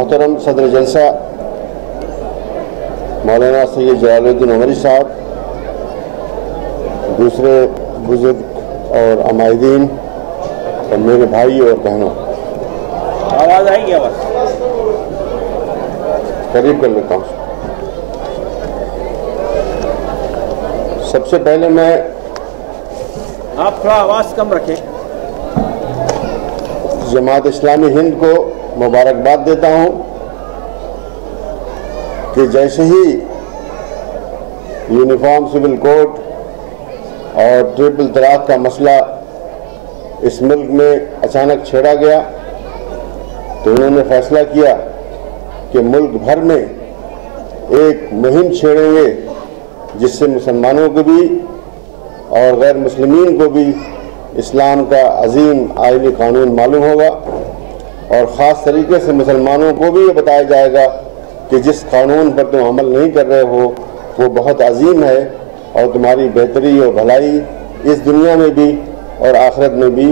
मोहतरम सदर जलसा मौलाना सैयद जलालुद्दीन उमरी साहब, दूसरे बुजुर्ग और अमायदीन और मेरे भाई और बहनों, आवाज़ आएगी? आवाज़ करीब कर लेता हूँ। सबसे पहले मैं, आप थोड़ा आवाज़ कम रखें। जमात इस्लामी हिंद को मुबारकबाद देता हूँ कि जैसे ही यूनिफॉर्म सिविल कोड और ट्रिपल तलाक का मसला इस मुल्क में अचानक छेड़ा गया तो उन्होंने फैसला किया कि मुल्क भर में एक मुहिम छेड़ेंगे जिससे मुसलमानों को भी और गैर मुस्लिमीन को भी इस्लाम का अजीम आईनी कानून मालूम होगा और ख़ास तरीके से मुसलमानों को भी ये बताया जाएगा कि जिस कानून पर तुम अमल नहीं कर रहे हो वो बहुत अजीम है और तुम्हारी बेहतरी और भलाई इस दुनिया में भी और आखिरत में भी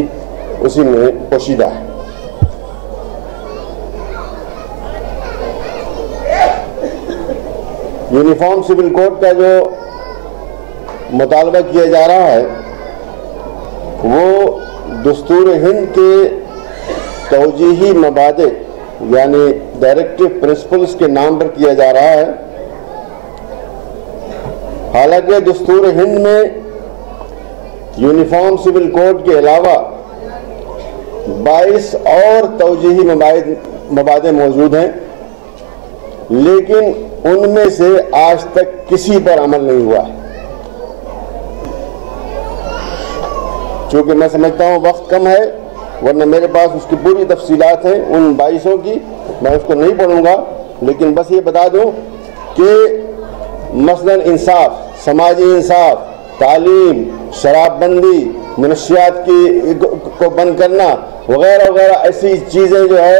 उसी में पोशीदा है। यूनिफॉर्म सिविल कोड का जो मुतालबा किया जा रहा है वो दस्तूर हिंद के तौजीही मबादे यानी डायरेक्टिव प्रिंसिपल्स के नाम पर किया जा रहा है। हालांकि दस्तूर हिंद में यूनिफॉर्म सिविल कोड के अलावा 22 और तौजीही मबादे मौजूद हैं, लेकिन उनमें से आज तक किसी पर अमल नहीं हुआ है। चूँकि मैं समझता हूँ वक्त कम है, वरना मेरे पास उसकी पूरी तफसीलात हैं उन 22 की, मैं उसको नहीं पढ़ूंगा, लेकिन बस ये बता दूं कि मसलन इंसाफ, समाजी इंसाफ, तालीम, शराबबंदी, मनशियात को बंद करना वगैरह वगैरह ऐसी चीज़ें जो है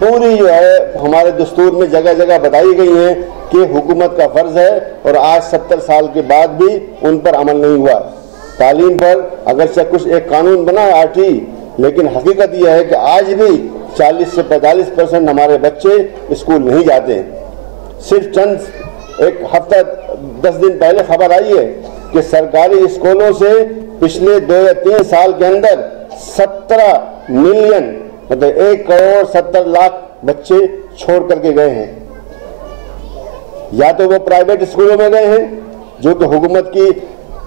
पूरी जो है हमारे दस्तूर में जगह जगह बताई गई हैं कि हुकूमत का फ़र्ज़ है और आज 70 साल के बाद भी उन पर अमल नहीं हुआ। तालीम पर अगरचे कुछ एक कानून बना है आरटी, लेकिन हकीकत यह है कि आज भी 40 से 45% हमारे बच्चे स्कूल नहीं जाते हैं। सिर्फ चंद एक हफ्ता 10 दिन पहले खबर आई है कि सरकारी स्कूलों से पिछले 2 या 3 साल के अंदर 17 मिलियन मतलब 1,70,00,000 बच्चे छोड़ करके गए हैं। या तो वो प्राइवेट स्कूलों में गए हैं जो कि हुकूमत की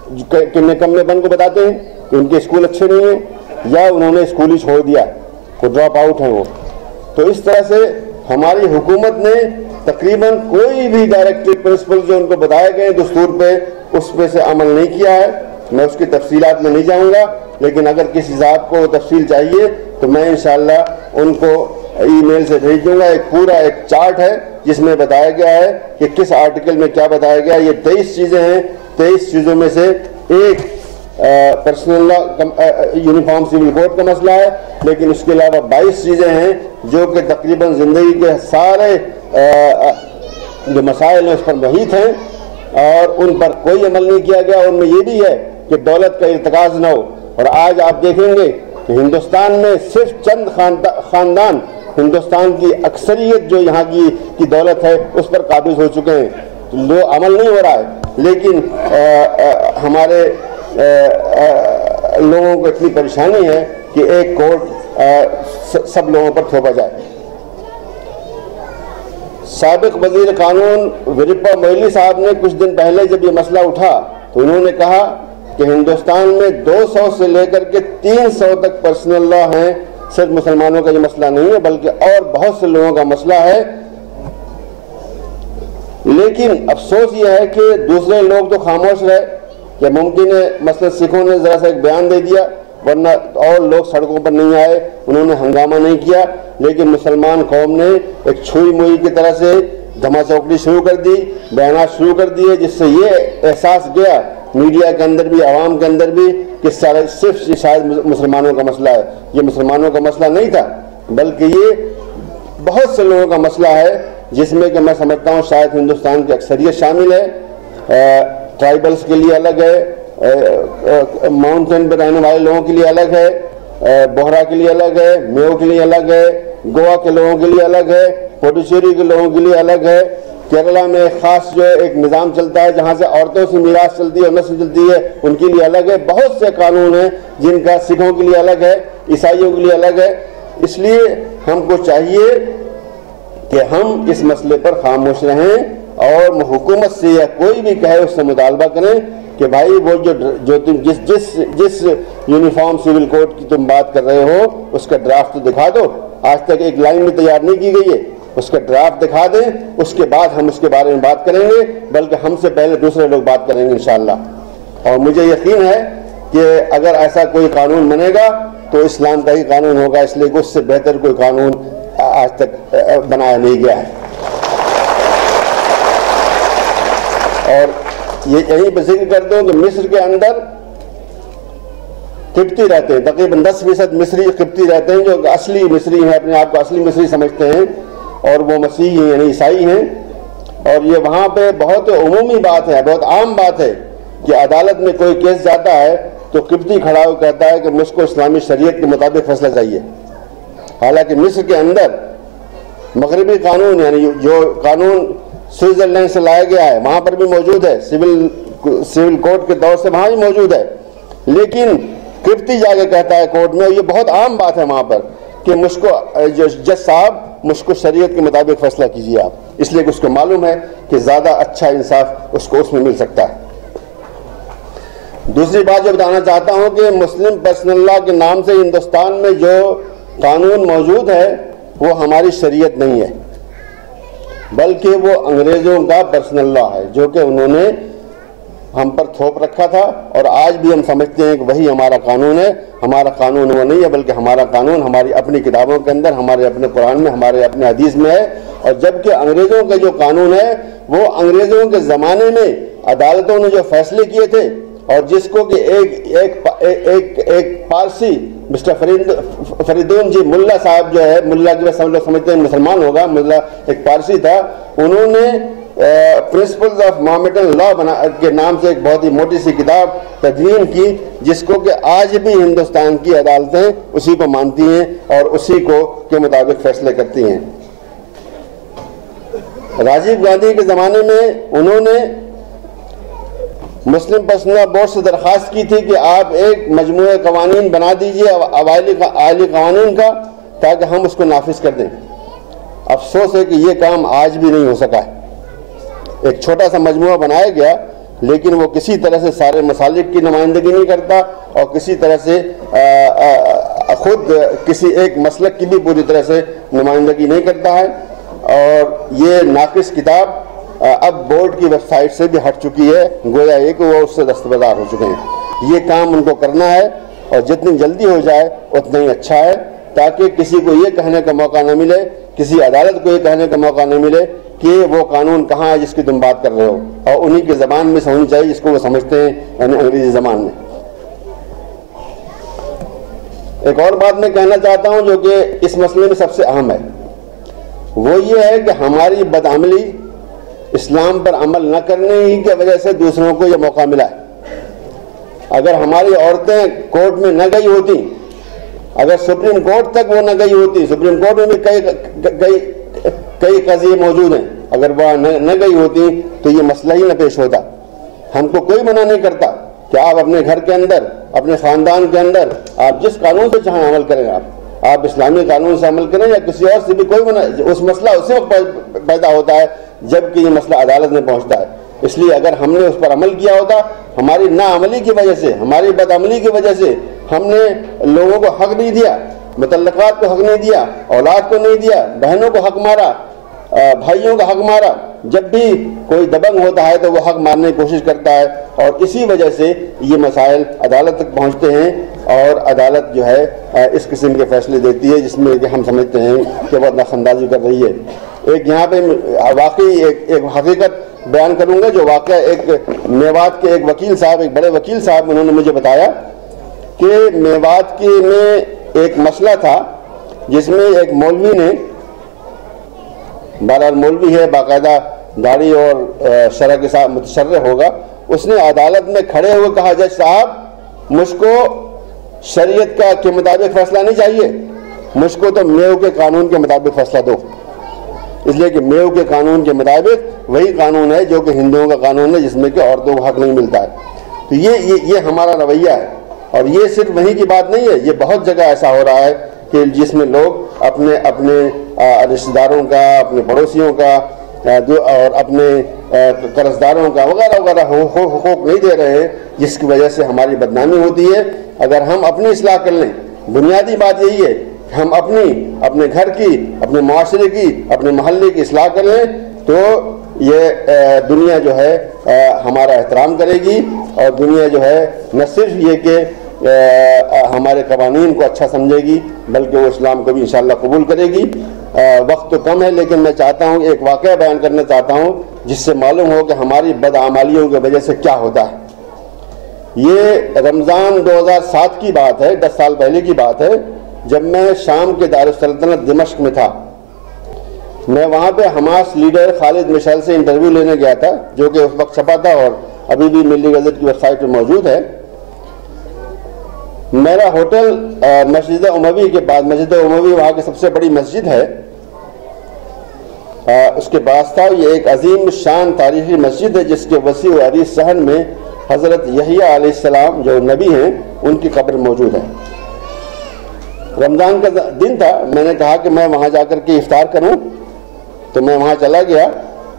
निकम्मेपन को बताते हैं कि उनके स्कूल अच्छे नहीं हैं, या उन्होंने स्कूल ही छोड़ दिया, वो ड्रॉप आउट हैं वो। तो इस तरह से हमारी हुकूमत ने तकरीबन कोई भी डायरेक्टिव प्रिंसिपल जो उनको बताए गए दस्तूर पे उस पे से अमल नहीं किया है। मैं उसकी तफसीलात में नहीं जाऊंगा, लेकिन अगर किसी साहब को तफसील चाहिए तो मैं इंशाअल्लाह उनको ईमेल से भेज दूंगा। एक पूरा एक चार्ट है जिसमें बताया गया है कि किस आर्टिकल में क्या बताया गया। ये 23 चीज़ें हैं, 23 चीज़ों में से एक पर्सनल यूनिफॉर्म सिविल कोड का मसला है, लेकिन उसके अलावा 22 चीज़ें हैं जो कि तकरीबन ज़िंदगी के सारे जो मसाइल हैं उस पर मुहित हैं और उन पर कोई अमल नहीं किया गया। उनमें ये भी है कि दौलत का इर्तिकाज़ न हो। और आज आप देखेंगे कि हिंदुस्तान में सिर्फ चंद खानदान हिंदुस्तान की अक्सरियत जो यहाँ की दौलत है उस पर काबिज हो चुके हैं। तो अमल नहीं हो रहा है, लेकिन हमारे लोगों को इतनी परेशानी है कि एक कोड सब लोगों पर थोपा जाए। साबिक वजीर कानून वीरप्पा मोइली साहब ने कुछ दिन पहले जब ये मसला उठा तो उन्होंने कहा कि हिंदुस्तान में 200 से लेकर के 300 तक पर्सनल लॉ हैं। सिर्फ मुसलमानों का ये मसला नहीं है बल्कि और बहुत से लोगों का मसला है। लेकिन अफसोस ये है कि दूसरे लोग तो खामोश रहे कि मुमकिन है मसलन सिखों ने ज़रा सा एक बयान दे दिया, वरना और लोग सड़कों पर नहीं आए, उन्होंने हंगामा नहीं किया। लेकिन मुसलमान कौम ने एक छुई मुई की तरह से धमाचौकड़ी शुरू कर दी, बयान शुरू कर दिए, जिससे ये एहसास गया मीडिया के अंदर भी, आवाम के अंदर भी कि सिर्फ शायद मुसलमानों का मसला है। ये मुसलमानों का मसला नहीं था, बल्कि ये बहुत से लोगों का मसला है, जिसमें कि मैं समझता हूँ शायद हिंदुस्तान की अक्सरियत शामिल है। ट्राइबल्स के लिए अलग है, माउंटेन पर रहने वाले लोगों के लिए अलग है, बोहरा के लिए अलग है, मेयो के लिए अलग है, गोवा के लोगों के लिए अलग है, पुडुचेरी के लोगों के लिए अलग है, केरला में खास जो है एक निज़ाम चलता है जहाँ से औरतों से मीरास चलती है, नस्ल चलती है, उनके लिए अलग है। बहुत से कानून हैं जिनका सिखों के लिए अलग है, ईसाइयों के लिए अलग है। इसलिए हमको चाहिए कि हम इस मसले पर खामोश रहें और हुकूमत से या कोई भी कहे उससे मुतालबा करें कि भाई वो जो तुम जिस यूनिफॉर्म सिविल कोड की तुम बात कर रहे हो उसका ड्राफ्ट तो दिखा दो। आज तक एक लाइन भी तैयार नहीं की गई है, उसका ड्राफ्ट दिखा दें, उसके बाद हम उसके बारे में बात करेंगे, बल्कि हमसे पहले दूसरे लोग बात करेंगे इंशाअल्लाह। और मुझे यकीन है कि अगर ऐसा कोई कानून बनेगा तो इस्लाम का ही कानून होगा, इसलिए उससे बेहतर कोई कानून आज तक बनाया नहीं गया है। और ये यहीं पर जिक्र कर दूं कि मिस्र के अंदर किप्ती रहते हैं, तकरीबन 10% मिस्री किप्ती रहते हैं जो असली मिस्री हैं, अपने आप को असली मिस्री समझते हैं और वो मसीही हैं यानी ईसाई हैं। और ये वहाँ पे बहुत उमूमी बात है, बहुत आम बात है कि अदालत में कोई केस जाता है तो किप्ती खड़ा हो कहता है कि मुझको इस्लामी शरीयत के मुताबिक फैसला चाहिए। हालांकि मिस्र के अंदर मगरबी कानून यानी जो कानून स्विट्जरलैंड से लाया गया है वहाँ पर भी मौजूद है, सिविल कोड के दौर से वहाँ भी मौजूद है, लेकिन किप्ती जाके कहता है कोर्ट में, ये बहुत आम बात है वहाँ पर कि मुझको जो जज साहब मुझको शरीयत के मुताबिक फैसला कीजिए आप, इसलिए कि उसको मालूम है कि ज़्यादा अच्छा इंसाफ उसको उसमें मिल सकता है। दूसरी बात जो बताना चाहता हूँ कि मुस्लिम पर्सनल लॉ के नाम से हिंदुस्तान में जो कानून मौजूद है वो हमारी शरीयत नहीं है, बल्कि वो अंग्रेज़ों का पर्सनल लॉ है जो कि उन्होंने हम पर थोप रखा था और आज भी हम समझते हैं कि वही हमारा कानून है। हमारा कानून वो नहीं है, बल्कि हमारा कानून हमारी अपनी किताबों के अंदर, हमारे अपने कुरान में, हमारे अपने हदीस में है। और जबकि अंग्रेज़ों का जो कानून है वो अंग्रेज़ों के ज़माने में अदालतों ने जो फैसले किए थे और जिसको कि एक पारसी मिस्टर फरीदून जी मुल्ला साहब जो है, मुल्ला की वजह हम लोग समझते हैं मुसलमान होगा, मुल्ला एक पारसी था, उन्होंने प्रिंसिपल्स ऑफ मोहम्मदन लॉ के नाम से एक बहुत ही मोटी सी किताब तदवीन की, जिसको कि आज भी हिंदुस्तान की अदालतें उसी को मानती हैं और उसी को के मुताबिक फैसले करती हैं। राजीव गांधी के ज़माने में उन्होंने मुस्लिम पर्सनल बोर्ड से दरख्वास्त की थी कि आप एक मजमूए कवानीन बना दीजिए आली कवानीन का, ताकि हम उसको नाफिज कर दें। अफसोस है कि ये काम आज भी नहीं हो सका है। एक छोटा सा मजमूआ बनाया गया, लेकिन वो किसी तरह से सारे मसालिक की नुमाइंदगी नहीं करता और किसी तरह से खुद किसी एक मसलक की भी पूरी तरह से नुमाइंदगी नहीं करता है। और ये नाकिस किताब अब बोर्ड की वेबसाइट से भी हट चुकी है, गोया ये कि वो उससे दस्तबरदार हो चुके हैं। ये काम उनको करना है और जितनी जल्दी हो जाए उतना ही अच्छा है, ताकि किसी को ये कहने का मौका न मिले, किसी अदालत को ये कहने का मौका न मिले कि वो कानून कहाँ है जिसकी तुम बात कर रहे हो, और उन्हीं की ज़बान में होनी चाहिए जिसको वो समझते हैं, यानी अंग्रेजी ज़बान में। एक और बात मैं कहना चाहता हूँ जो कि इस मसले में सबसे अहम है, वो ये है कि हमारी बदअमली इस्लाम पर अमल न करने ही की वजह से दूसरों को यह मौका मिला है। अगर हमारी औरतें कोर्ट में न गई होती, अगर सुप्रीम कोर्ट तक वो न गई होती, सुप्रीम कोर्ट में भी कई कज़िये मौजूद हैं, अगर वह न गई होती तो ये मसला ही न पेश होता। हमको कोई मना नहीं करता कि आप अपने घर के अंदर, अपने ख़ानदान के अंदर आप जिस कानून से चाहें अमल करें, आप इस्लामी कानून से अमल करें या किसी और से भी, कोई मना, उस मसला उसी वक्त पैदा होता है जबकि ये मसला अदालत में पहुंचता है। इसलिए अगर हमने उस पर अमल किया होता, हमारी नाअमली की वजह से, हमारी बदअमली की वजह से हमने लोगों को हक नहीं दिया, मुतल्लक़ात को हक नहीं दिया, औलाद को नहीं दिया, बहनों को हक मारा, भाइयों का हक मारा। जब भी कोई दबंग होता है तो वो हक मारने की कोशिश करता है और इसी वजह से ये मसाइल अदालत तक पहुंचते हैं और अदालत जो है इस किस्म के फैसले देती है जिसमें कि हम समझते हैं कि बहुत दखलंदाजी कर रही है। एक यहाँ पे वाकई एक हकीकत बयान करूँगा जो वाक़या एक मेवात के एक वकील साहब, एक बड़े वकील साहब, उन्होंने मुझे बताया कि मेवात के में एक मसला था जिसमें एक मौलवी ने, बहरहाल मौलवी है, बाकायदा दाढ़ी और शरअ के साथ मुतशर्रिह होगा, उसने अदालत में खड़े हुए कहा, जज साहब मुझको शरीयत के मुताबिक फैसला नहीं चाहिए, مجھ کو تو میو کے قانون کے مطابق فیصلہ دو، اس لیے کہ میو کے قانون کے مطابق وہی قانون ہے جو کہ ہندوؤں کا قانون ہے، جس میں کہ عورتوں کو حق نہیں ملتا ہے۔ تو یہ ہمارا رویہ ہے، اور یہ صرف وہیں کی بات نہیں ہے، یہ بہت جگہ ایسا ہو رہا ہے کہ جس میں لوگ اپنے رشتہ داروں کا، اپنے پڑوسیوں کا اور اپنے قرض داروں کا وغیرہ وغیرہ حقوق نہیں دے رہے ہیں، جس کی وجہ سے ہماری بدنامی ہوتی ہے۔ اگر ہم اپنی اصلاح کر لیں، بنیادی بات یہی ہے کہ ہم اپنے گھر کی، اپنے معاشرے کی، اپنے محلے کی اصلاح کر لیں، تو یہ دنیا جو ہے ہمارا احترام کرے گی، اور دنیا جو ہے نہ صرف یہ کہ ہمارے قوانین کو اچھا سمجھے گی، بلکہ وہ اسلام کو بھی انشاءاللہ قبول کرے گی۔ وقت تو کم ہے، لیکن میں چاہتا ہوں ایک واقعہ بیان کرنا چاہتا ہوں جس سے معلوم ہو کہ ہماری بدعمالیوں کی وجہ سے کیا ہوتا ہے۔ یہ رمضان 2007 کی بات ہے، 10 سال پہلے کی بات ہے، جب میں شام کے دارالسلطنت دمشق میں تھا۔ میں وہاں پہ حماس لیڈر خالد مشعل سے انٹرویو لینے گیا تھا، جو کہ اس وقت چھپا تھا اور ابھی بھی ملی گزٹ کی ویب سائٹ پہ موجود ہے۔ میرا ہوٹل مسجد اموی کے پاس، مسجد اموی وہاں کی سب سے بڑی مسجد ہے، اس کے پاس تھا۔ یہ ایک عظیم شان تاریخی مسجد ہے جس کے وسیع و عریض صحن میں حضرت یحییٰ علیہ السلام جو نبی ہیں ان کی قبر موجود ہے۔ رمضان کا دن تھا، میں نے کہا کہ میں وہاں جا کر کے افطار کروں، تو میں وہاں چلا گیا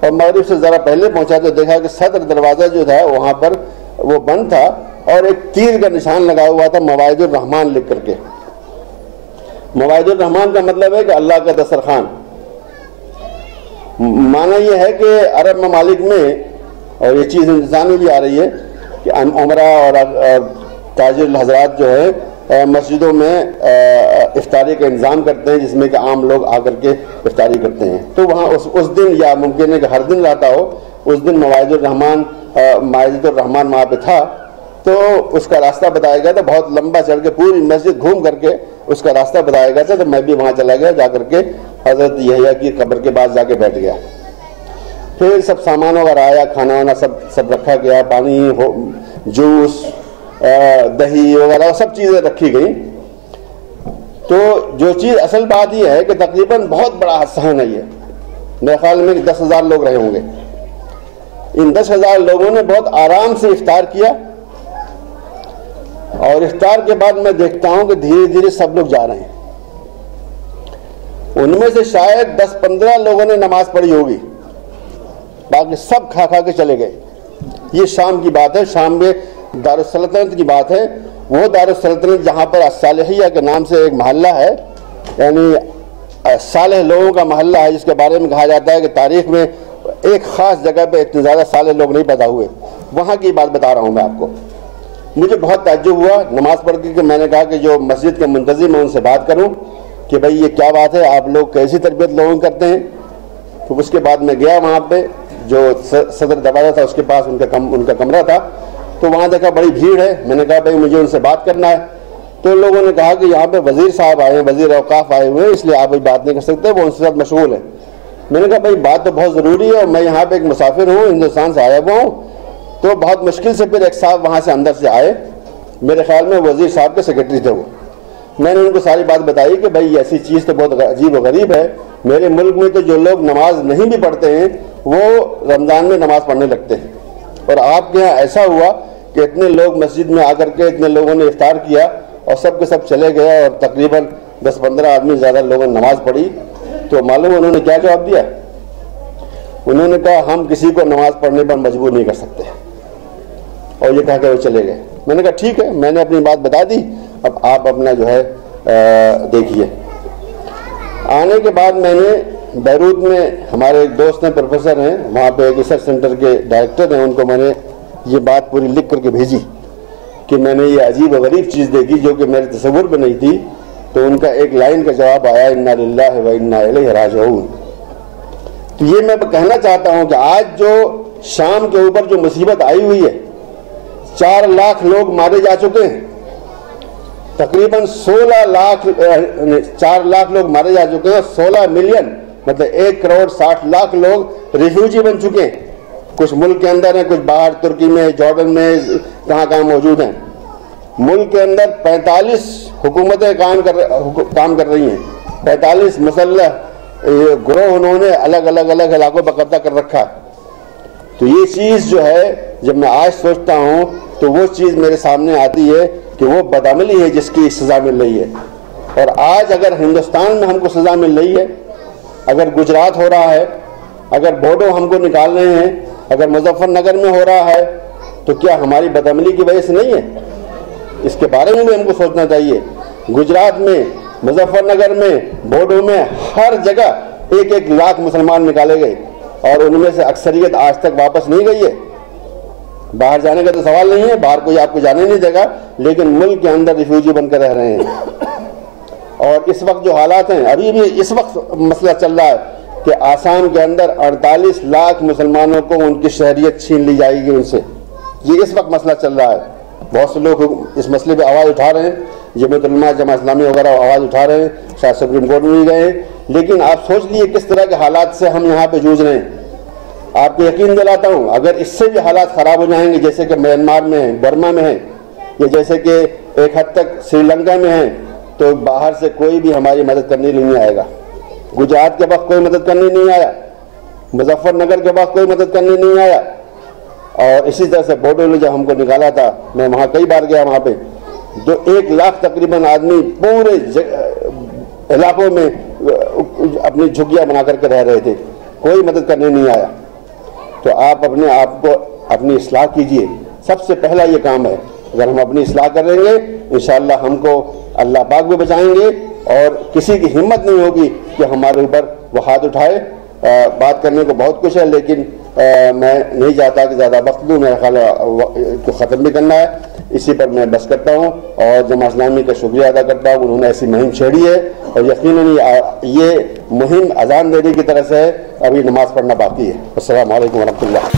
اور مغرب سے ذرا پہلے پہنچا تو دیکھا کہ صدر دروازہ جو تھا وہاں پر وہ بند تھا، اور ایک تیر کا نشان لگا ہوا تھا مواعظ الرحمان لکھ کر کے۔ مواعظ الرحمان کا مطلب ہے کہ اللہ کا دسترخوان۔ معنی یہ ہے کہ عرب ممالک میں، اور یہ چیز ہندوستان میں بھی آ رہی ہے، کہ عمرہ اور تاجر حضرات جو ہے مسجدوں میں افطاری کا انتظام کرتے ہیں، جس میں کہ عام لوگ آ کر کے افطاری کرتے ہیں۔ تو وہاں اس دن، یا ممکن ہے کہ ہر دن رہتا ہو، اس دن مواعظ الرحمان، مائدۃ الرحمان وہاں پہ تھا، تو اس کا راستہ بتایا گیا تھا، بہت لمبا چڑھ کے پوری مسجد گھوم کر کے اس کا راستہ بتایا گیا تھا۔ تو میں بھی وہاں چلا گیا، جا کر کے حضرت یحییٰ کی قبر کے پاس جا کے بیٹھ گیا۔ پھر سب سامان وغیرہ آیا، کھانا وانا سب رکھا گیا، پانی، جوس، دہی وغیرہ سب چیزیں رکھی گئیں۔ تو جو چیز اصل بات یہ ہے کہ تقریباً بہت بڑا صحن ہے یہ، میرے خیال میں 10,000 لوگ رہے ہوں گے۔ ان 10,000 لوگوں نے بہت آرام سے افطار کیا، اور افطار کے بعد میں دیکھتا ہوں کہ دھیرے دھیرے سب لوگ جا رہے ہیں۔ ان میں سے شاید 10-15 لوگوں نے نماز پڑھی ہوگی، باقی سب کھا کے چلے گئے۔ یہ شام کی بات ہے، شام میں دارالسلطنت کی بات ہے، وہ دارالسلطنت جہاں پر الصالحیہ کے نام سے ایک محلہ ہے، یعنی صالح لوگوں کا محلہ ہے، جس کے بارے میں کہا جاتا ہے کہ تاریخ میں ایک خاص جگہ پہ اتنے زیادہ صالح لوگ نہیں پیدا ہوئے۔ وہاں کی بات بتا رہا ہوں میں آپ کو۔ مجھے بہت تعجب ہوا نماز پڑھ کے، کہ میں نے کہا کہ جو مسجد کے منتظم ہیں ان سے بات کروں کہ بھئی یہ کیا بات ہے، آپ لوگ کیسی تربیت لوگوں کرتے ہیں۔ تو اس کے بعد میں گیا وہاں پہ، جو صدر دروازہ تھا اس کے پاس ان کا کمرہ تھا، تو وہاں دیکھا بڑی بھیڑ ہے۔ میں نے کہا بھئی مجھے ان سے بات کرنا ہے۔ تو لوگوں نے کہا کہ یہاں پہ وزیر صاحب آئے ہیں، وزیر اوقاف آئے ہوئے ہیں، اس لیے آپ بات نہیں کر سکتے، وہ ان کے ساتھ مشغول ہے۔ میں نے کہا بھئی بات تو بہت ضروری ہے، اور میں یہاں پہ ایک مسافر ہوں، ہندوستان سے آیا ہوا ہوں۔ تو بہت مشکل سے پھر ایک صاحب وہاں سے اندر سے آئے، میرے خیال میں وزیر صاحب کے سیکرٹری تھے وہ۔ میں نے ان کو ساری بات بتائی کہ بھئی ایسی چیز تو بہت عجیب و غریب ہے، میرے ملک میں تو جو لوگ نماز نہیں بھی پڑھتے ہیں وہ رمضان میں نماز پڑھنے لگتے ہیں، اور آپ کے یہاں ایسا ہوا کہ اتنے لوگ مسجد میں آ کر کے اتنے لوگوں نے افطار کیا اور سب کے سب چلے گئے، اور تقریباً 10-15 آدمی زیادہ لوگوں نے نماز پڑھی۔ تو معلوم انہوں نے کیا جواب دیا؟ انہوں نے کہا ہم کسی کو نماز پڑھنے پر مجبور نہیں کر سکتے، اور یہ کہا کہ وہ چلے گئے۔ میں نے کہا ٹھیک ہے، میں نے اپنی بات بتا دی، اب آپ اپنا جو ہے دیکھیے۔ آنے کے بعد میں نے بیروت میں، ہمارے ایک دوست ہیں، پروفیسر ہیں وہاں پہ، ایک ریسرچ سینٹر کے ڈائریکٹر ہیں، ان کو میں نے یہ بات پوری لکھ کر کے بھیجی کہ میں نے یہ عجیب و غریب چیز دیکھی جو کہ میرے تصور میں نہیں تھی۔ تو ان کا ایک لائن کا جواب آیا، انا للہ و انا الیہ راجعون۔ تو یہ میں کہنا چاہتا ہوں کہ آج جو شام کے اوپر جو مصیبت آئی ہوئی ہے، 4 لاکھ لوگ مارے جا چکے ہیں، تقریباً 4 لاکھ لوگ مارے جا چکے ہیں، 16 ملین مطلب 1 کروڑ 60 لاکھ لوگ ریفیوجی بن چکے ہیں۔ کچھ ملک کے اندر ہیں، کچھ باہر ترکی میں، جارڈن میں، کہاں موجود ہیں۔ ملک کے اندر 45 हुकूमतें काम कर रही हैं, 45 मुसल्लह ग्रोह उन्होंने अलग अलग इलाकों पर कब्जा कर रखा है। तो ये चीज़ जो है जब मैं आज सोचता हूँ तो वो चीज़ मेरे सामने आती है कि वो बदअमली है जिसकी सज़ा मिल रही है। और आज अगर हिंदुस्तान में हमको सज़ा मिल रही है, अगर गुजरात हो रहा है, अगर बोडो हमको निकाल रहे हैं, अगर मुजफ्फरनगर में हो रहा है, तो क्या हमारी बदअमली की वजह से नहीं है? इसके बारे में भी हमको सोचना चाहिए। गुजरात में, मुजफ्फरनगर में, बोडो में हर जगह 1-1 लाख मुसलमान निकाले गए और उनमें से अक्सरियत आज तक वापस नहीं गई है। बाहर जाने का तो सवाल नहीं है, बाहर कोई आपको जाने नहीं देगा, लेकिन मुल्क के अंदर रिफ्यूजी बनकर रह रहे हैं। और इस वक्त जो हालात हैं, अभी भी इस वक्त मसला चल रहा है कि आसाम के अंदर 48 लाख मुसलमानों को उनकी शहरियत छीन ली जाएगी उनसे। ये इस वक्त मसला चल रहा है। बहुत से लोग इस मसले पे आवाज़ उठा रहे हैं, जमात उलमा, जमात इस्लामी वगैरह आवाज़ उठा रहे हैं, शायद सुप्रीम कोर्ट में भी गए हैं। लेकिन आप सोच लिए किस तरह के हालात से हम यहाँ पे जूझ रहे हैं। आपको यकीन दिलाता हूँ, अगर इससे भी हालात ख़राब हो जाएंगे जैसे कि म्यांमार में है, बर्मा में है, या जैसे कि एक हद तक श्रीलंका में है, तो बाहर से कोई भी हमारी मदद करने नहीं आएगा। गुजरात के वक्त कोई मदद करने नहीं आया, मुजफ्फरनगर के वक्त कोई मदद करने नहीं आया। और इसी तरह से बोडो ने जब हमको निकाला था, मैं वहाँ कई बार गया, वहाँ पे 1 लाख तकरीबन आदमी पूरे इलाकों में अपनी झुग्गियाँ बना करके रह रहे थे, कोई मदद करने नहीं आया। तो आप अपने आप को अपनी इस्लाह कीजिए, सबसे पहला ये काम है। अगर हम अपनी इस्लाह करेंगे इंशाअल्लाह हमको अल्लाह पाक भी बचाएंगे और किसी की हिम्मत नहीं होगी कि हमारे ऊपर वो हाथ उठाए। बात करने को बहुत कुछ है, लेकिन मैं नहीं चाहता कि ज़्यादा वक्त दूँ, मेरा ख्याल को ख़त्म भी करना है। इसी पर मैं बस करता हूँ और जमात इस्लामी का शुक्रिया अदा करता हूँ, उन्होंने ऐसी मुहिम छेड़ी है और यकीनन ये मुहिम अजान देने की तरह से है, अभी नमाज़ पढ़ना बाकी है। अस्सलामु अलैकुम व रहमतुल्लाह।